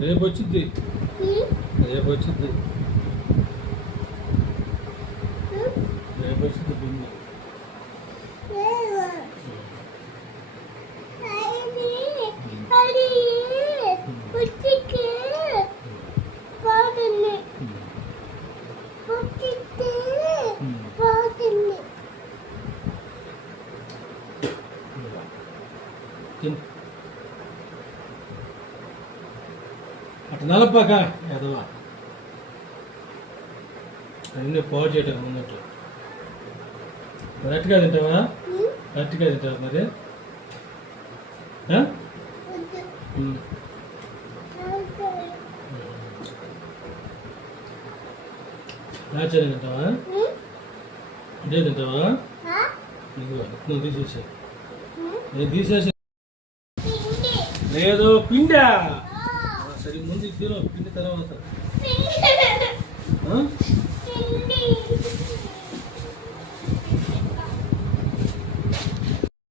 రేపు వచ్చింది రేపు వచ్చింది రేపు వచ్చింది బిందు అటు నలపాక ఎదవా అన్నీ పాడు చేయటం ఉన్నట్టు మరి అట్టుగా తింటావా అట్టుగా తింటావా మరి నాచని తింటావా అదే తింటావా ఇదిగో నువ్వు తీసేసా నేను తీసేసా లేదు పిండా సరే ముందు తిను పిండి తర్వాత